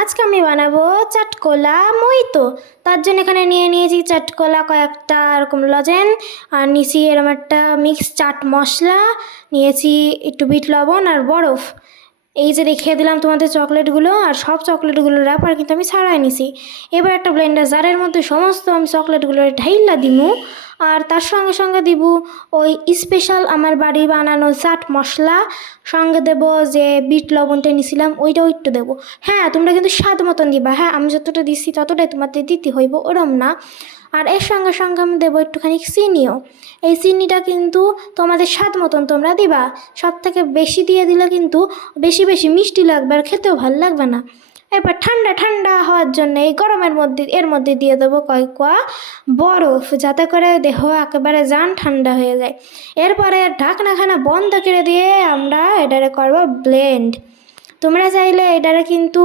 আজকে আমি বানাবো চাটকোলা মইতো। তার জন্য এখানে নিয়ে নিয়েছি চাটকোলা কয়েকটা এরকম লজেন, আর নিয়েছি এরকম একটা মিক্স চাট মশলা, নিয়েছি একটু বিট লবণ আর বরফ। এই যে দেখিয়ে দিলাম তোমাদের চকলেটগুলো, আর সব চকলেটগুলোর র্যাপার কিন্তু আমি ছাড়াই নিছি। এবার একটা ব্লেন্ডার জারের মধ্যে সমস্ত আমি চকলেটগুলো ঢাইলা দিমু, আর তার সঙ্গে সঙ্গে দিব ওই স্পেশাল আমার বাড়ি বানানো চাট মশলা, সঙ্গে দেব যে বিট লবণটা নিয়েছিলাম ওইটাও একটু দেবো। হ্যাঁ, তোমরা কিন্তু স্বাদ মতন দিবা। হ্যাঁ, আমি যতটা দিচ্ছি ততটাই তোমাদের দিতে হইব, ওরম না। আর এর সঙ্গে সঙ্গে আমি দেবো একটুখানি চিনিও। এই চিনিটা কিন্তু তোমাদের স্বাদ মতন তোমরা দিবা। সব থেকে বেশি দিয়ে দিলে কিন্তু বেশি বেশি মিষ্টি লাগবে আর খেতেও ভালো লাগবে না। এবার ঠান্ডা ঠান্ডা হওয়ার জন্য এই গরমের মধ্যে এর মধ্যে দিয়ে দেবো কয়েক কোয়া বরফ, যাতে করে দেহ একেবারে জান ঠান্ডা হয়ে যায়। এরপরে ঢাকনাখানা বন্ধ করে দিয়ে আমরা এটারে করবো ব্লেন্ড। তোমরা চাইলে এটারে কিন্তু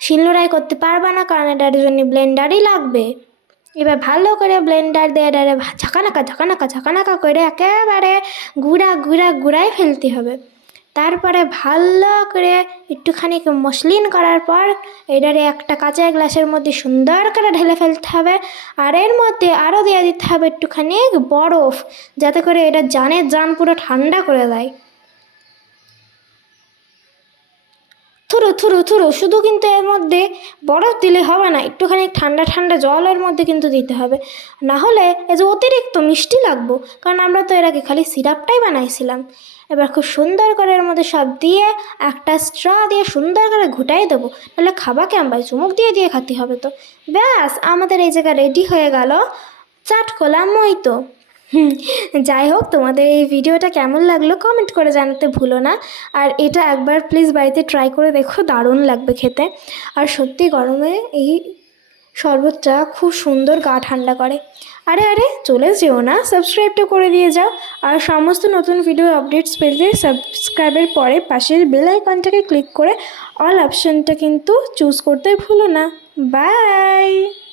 শিলনোড়ায় করতে পারবা না, কারণ এটার জন্য ব্লেন্ডারই লাগবে। এবার ভালো করে ব্লেন্ডার দিয়ে এটারে ঝাঁকানাকা করে একেবারে গুঁড়ায় ফেলতে হবে। তারপরে ভালো করে একটুখানি মসলিন করার পর এটারে একটা কাঁচা গ্লাসের মধ্যে সুন্দর করে ঢেলে ফেলতে হবে। আর এর মধ্যে আরও দিয়ে দিতে হবে একটুখানি বরফ, যাতে করে এটা জান পুরো ঠান্ডা করে দেয়। থুরু শুধু কিন্তু এর মধ্যে বরফ দিলে হবে না, একটুখানি ঠান্ডা জলের মধ্যে কিন্তু দিতে হবে, না হলে এই যে অতিরিক্ত মিষ্টি লাগবো, কারণ আমরা তো এর আগে খালি সিরাপটাই বানাইছিলাম। এবার খুব সুন্দর করে এর মধ্যে সব দিয়ে একটা স্ট্র দিয়ে সুন্দর করে ঘুটাই দেবো, নাহলে খাবা কেমন, চুমুক দিয়ে খেতে হবে। তো ব্যাস, আমাদের এই জায়গা রেডি হয়ে গেল চাটকোলা মইতো। যাই হোক, তোমাদের এই ভিডিওটা কেমন লাগলো কমেন্ট করে জানাতে ভুলো না। আর এটা একবার প্লিজ বাড়িতে ট্রাই করে দেখো, দারুণ লাগবে খেতে। আর সত্যি গরমে এই শরবতটা খুব সুন্দর গা ঠান্ডা করে। আরে চলে যেও না, সাবস্ক্রাইবটা করে দিয়ে যাও। আর সমস্ত নতুন ভিডিও আপডেটস পেতে সাবস্ক্রাইবের পরে পাশের বেল আইকনটাকে ক্লিক করে অল অপশানটা কিন্তু চুজ করতে ভুলো না। বাই।